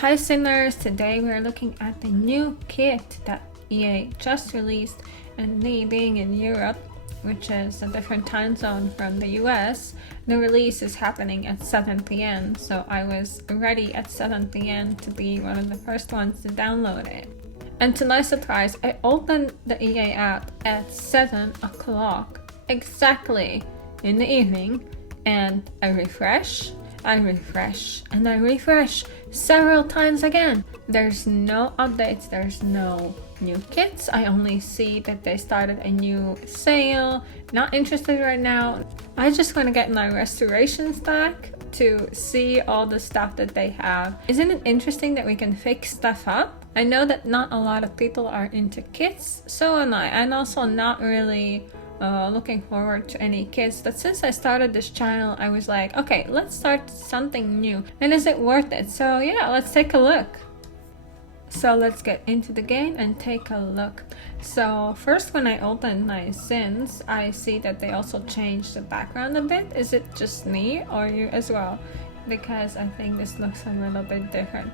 Hi Sinners! Today we're looking at the new kit that EA just released, and me being in Europe, which is a different time zone from the US, the release is happening at 7 p.m. So I was ready at 7 p.m. to be one of the first ones to download it. And to my surprise, I opened the EA app at 7 o'clock exactly in the evening, and I refresh, and I refresh several times again. There's no updates, there's no new kits. I only see that they started a new sale. Not interested right now. I just want to get my restoration stack to see all the stuff that they have. Isn't it interesting that we can fix stuff up? I know that not a lot of people are into kits, so am I. I'm also not really looking forward to any kits, but since I started this channel, I was like, okay, let's start something new, and is it worth it? So yeah, let's take a look. So let's get into the game and take a look. So first, when I open my Sims, I see that they also changed the background a bit. Is it just me or you as well? Because I think this looks a little bit different.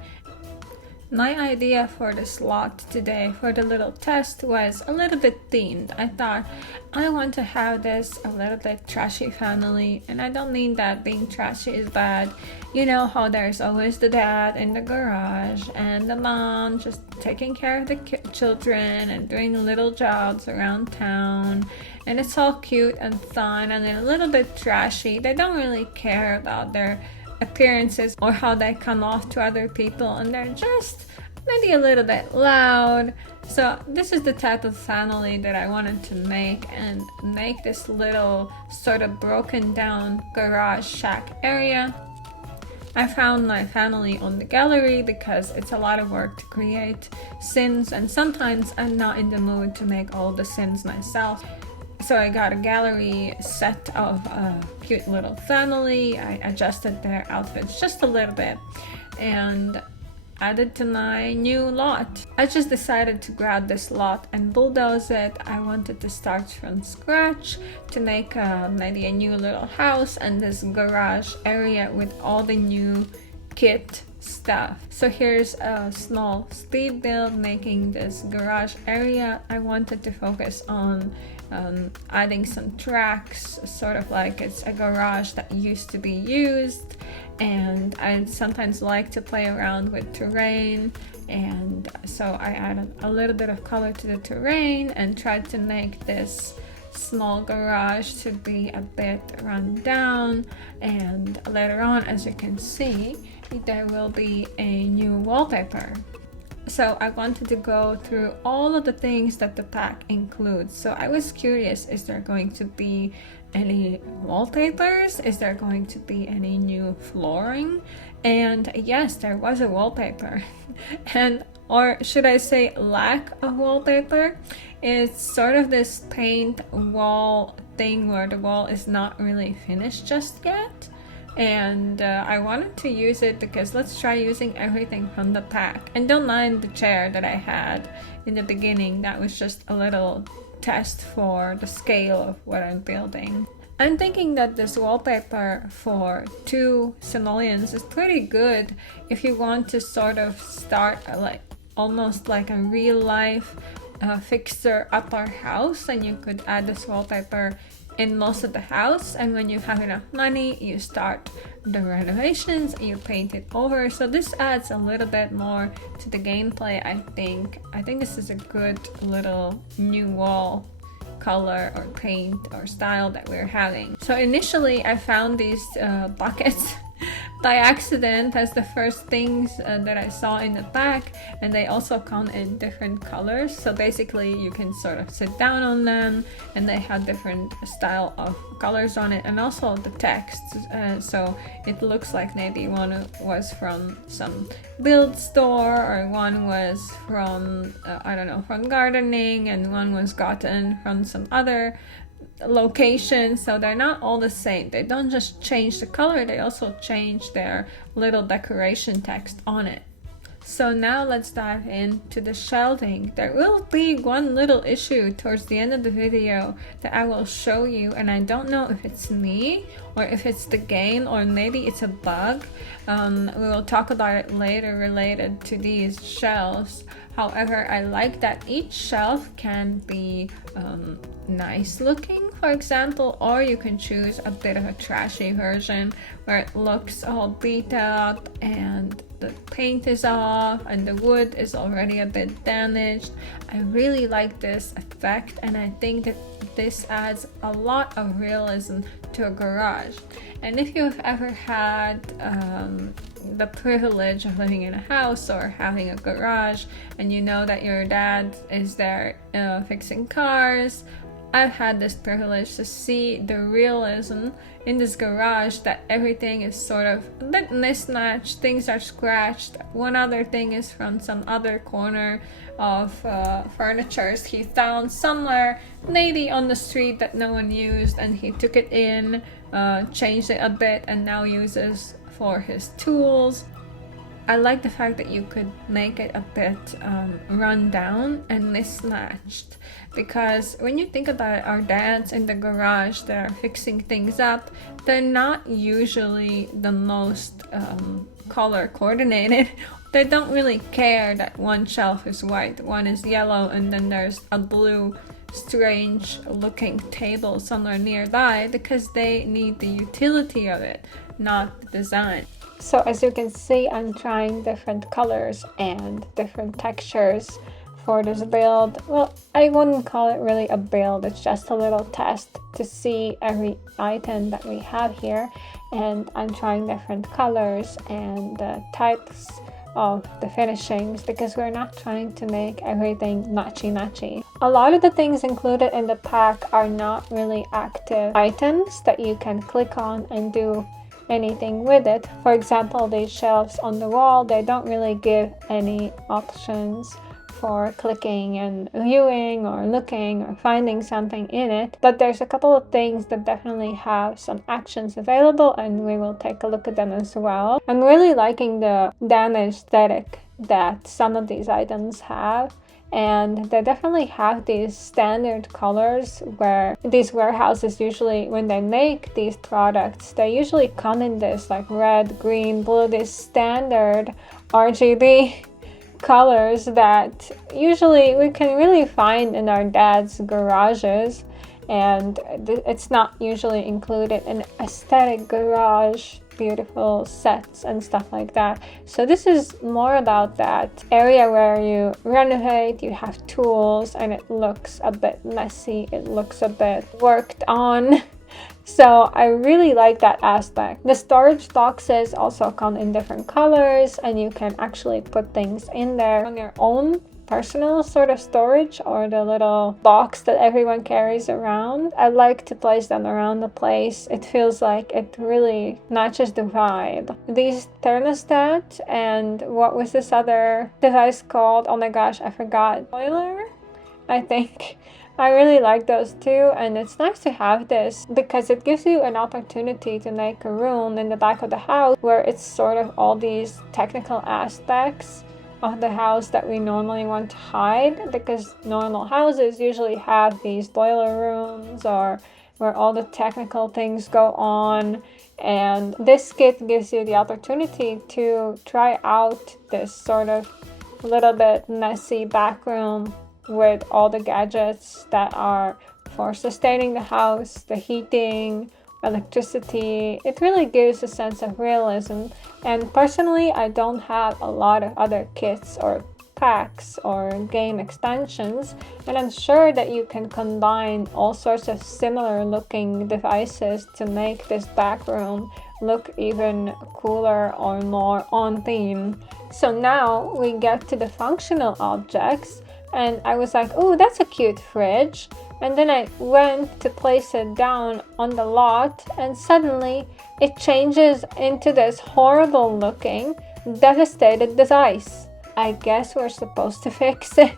My idea for the slot today for the little test was a little bit themed. I thought I want to have this a little bit trashy family, and I don't mean that being trashy is bad. You know how there's always the dad in the garage and the mom just taking care of the children and doing little jobs around town, and it's all cute and fun and a little bit trashy. They don't really care about their appearances or how they come off to other people, and they're just maybe a little bit loud. So this is the type of family that I wanted to make, and make this little sort of broken down garage shack area. I found my family on the gallery because it's a lot of work to create Sims, and sometimes I'm not in the mood to make all the Sims myself. So I got a gallery set of a cute little family. I adjusted their outfits just a little bit and added to my new lot. I just decided to grab this lot and bulldoze it. I wanted to start from scratch to make maybe a new little house and this garage area with all the new kit stuff. So here's a small speed build making this garage area. I wanted to focus on adding some tracks, sort of like it's a garage that used to be used, and I sometimes like to play around with terrain, and so I added a little bit of color to the terrain and tried to make this small garage to be a bit run down. And later on, as you can see, there will be a new wallpaper. So I wanted to go through all of the things that the pack includes. So I was curious, is there going to be any wallpapers? Is there going to be any new flooring? And yes, there was a wallpaper. And or should I say lack of wallpaper? It's sort of this paint wall thing where the wall is not really finished just yet. And I wanted to use it because let's try using everything from the pack. And don't mind the chair that I had in the beginning. That was just a little test for the scale of what I'm building. I'm thinking that this wallpaper for 2 simoleons is pretty good if you want to sort of start like almost like a real life fixer upper house, and you could add this wallpaper in most of the house, and when you have enough money you start the renovations and you paint it over. So this adds a little bit more to the gameplay. I think this is a good little new wall color or paint or style that we're having. So initially I found these buckets by accident as the first things that I saw in the pack, and they also come in different colors. So basically you can sort of sit down on them, and they have different style of colors on it, and also the text. So it looks like maybe one was from some build store, or one was from I don't know, from gardening, and one was gotten from some other location. So they're not all the same. They don't just change the color, they also change their little decoration text on it. So now let's dive into the shelving. There will be one little issue towards the end of the video that I will show you, and I don't know if it's me or if it's the game, or maybe it's a bug. We will talk about it later related to these shelves. However, I like that each shelf can be nice looking, for example, or you can choose a bit of a trashy version where it looks all beat up and the paint is off and the wood is already a bit damaged. I really like this effect, and I think that this adds a lot of realism to a garage. And if you've ever had the privilege of living in a house or having a garage, and you know that your dad is there fixing cars, I've had this privilege to see the realism in this garage, that everything is sort of a bit mismatched, things are scratched. One other thing is from some other corner of furnitures he found somewhere, maybe on the street, that no one used, and he took it in, changed it a bit, and now uses for his tools. I like the fact that you could make it a bit run down and mismatched, because when you think about it, our dads in the garage that are fixing things up, they're not usually the most color coordinated. They don't really care that one shelf is white, one is yellow, and then there's a blue strange looking table somewhere nearby, because they need the utility of it, not the design. So as you can see, I'm trying different colors and different textures for this build. Well, I wouldn't call it really a build, it's just a little test to see every item that we have here, and I'm trying different colors and types of the finishings, because we're not trying to make everything matchy. A lot of the things included in the pack are not really active items that you can click on and do anything with it. For example, these shelves on the wall, they don't really give any options for clicking and viewing or looking or finding something in it, but there's a couple of things that definitely have some actions available, and we will take a look at them as well. I'm really liking the damaged aesthetic that some of these items have, and they definitely have these standard colors, where these warehouses usually, when they make these products, they usually come in this like red, green, blue, these standard RGB colors that usually we can really find in our dad's garages, and it's not usually included in aesthetic garage beautiful sets and stuff like that. So this is more about that area where you renovate, you have tools, and it looks a bit messy, it looks a bit worked on. So I really like that aspect. The storage boxes also come in different colors, and you can actually put things in there on your own personal sort of storage, or the little box that everyone carries around. I like to place them around the place. It feels like it really matches the vibe. These thermostat, and what was this other device called? Oh my gosh, I forgot. Boiler, I think. I really like those too, and it's nice to have this because it gives you an opportunity to make a room in the back of the house where it's sort of all these technical aspects of the house that we normally want to hide, because normal houses usually have these boiler rooms or where all the technical things go on, and this kit gives you the opportunity to try out this sort of little bit messy back room with all the gadgets that are for sustaining the house, the heating, electricity. It really gives a sense of realism. And personally, I don't have a lot of other kits or packs or game extensions, and I'm sure that you can combine all sorts of similar looking devices to make this back room look even cooler or more on theme. So now we get to the functional objects, and I was like, oh, that's a cute fridge. And then I went to place it down on the lot, and suddenly it changes into this horrible looking, devastated device. I guess we're supposed to fix it.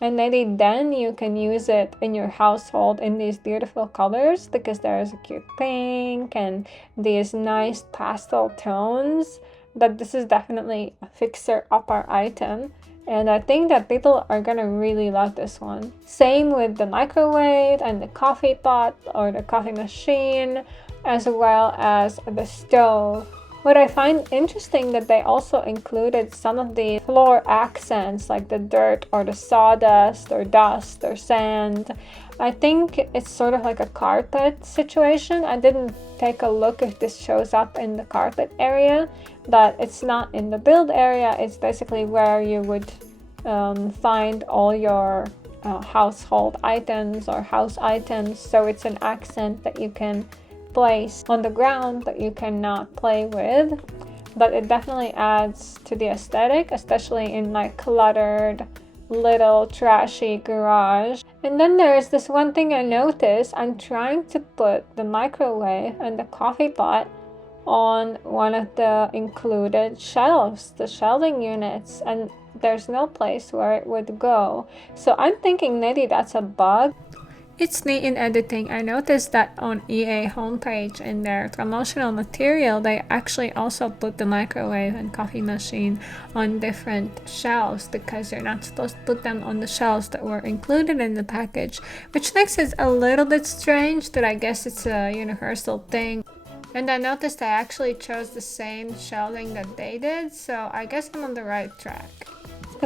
And maybe then you can use it in your household in these beautiful colors, because there's a cute pink and these nice pastel tones. But this is definitely a fixer-upper item. And I think that people are gonna really love this one. Same with the microwave and the coffee pot or the coffee machine. as well as the stove. What I find interesting that they also included some of the floor accents like the dirt or the sawdust or dust or sand. I think it's sort of like a carpet situation. I didn't take a look if this shows up in the carpet area, but it's not in the build area. It's basically where you would find all your household items or house items. So it's an accent that you can place on the ground that you cannot play with, but it definitely adds to the aesthetic, especially in my cluttered little trashy garage. And then there's this one thing I noticed. I'm trying to put the microwave and the coffee pot on one of the included shelves, the shelving units, and there's no place where it would go. So I'm thinking maybe that's a bug. It's neat in editing. I noticed that on EA homepage in their promotional material, they actually also put the microwave and coffee machine on different shelves because you're not supposed to put them on the shelves that were included in the package, which makes it a little bit strange, but I guess it's a universal thing. And I noticed I actually chose the same shelving that they did, so I guess I'm on the right track.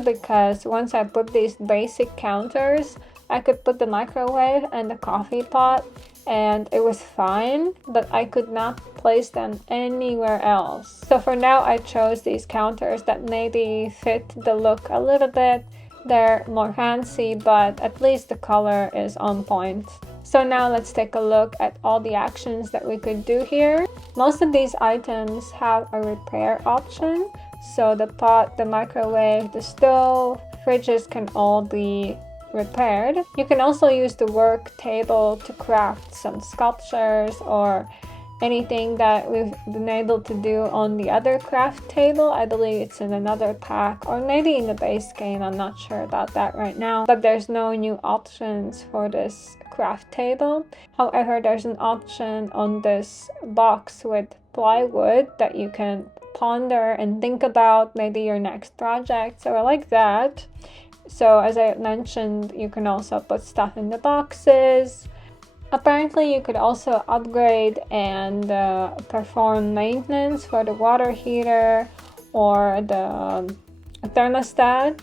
Because once I put these basic counters, I could put the microwave and the coffee pot and it was fine, but I could not place them anywhere else. So for now I chose these counters that maybe fit the look a little bit. They're more fancy, but at least the color is on point. So now let's take a look at all the actions that we could do here. Most of these items have a repair option. So the pot, the microwave, the stove, fridges can all be repaired. You can also use the work table to craft some sculptures or anything that we've been able to do on the other craft table. I believe it's in another pack or maybe in the base game. I'm not sure about that right now, but there's no new options for this craft table. However, there's an option on this box with plywood that you can ponder and think about maybe your next project. So I like that. So as I mentioned, you can also put stuff in the boxes. Apparently you could also upgrade and perform maintenance for the water heater or the thermostat.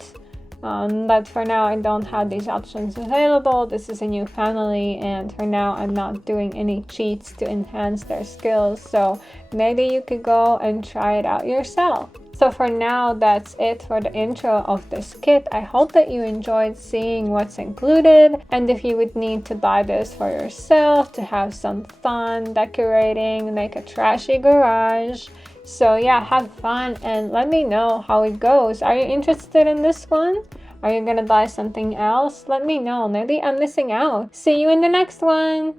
But for now I don't have these options available. This is a new family and for now I'm not doing any cheats to enhance their skills. So maybe you could go and try it out yourself. So for now, that's it for the intro of this kit. I hope that you enjoyed seeing what's included and if you would need to buy this for yourself to have some fun decorating, make a trashy garage. So yeah, have fun and let me know how it goes. Are you interested in this one? Are you gonna buy something else? Let me know. Maybe I'm missing out. See you in the next one.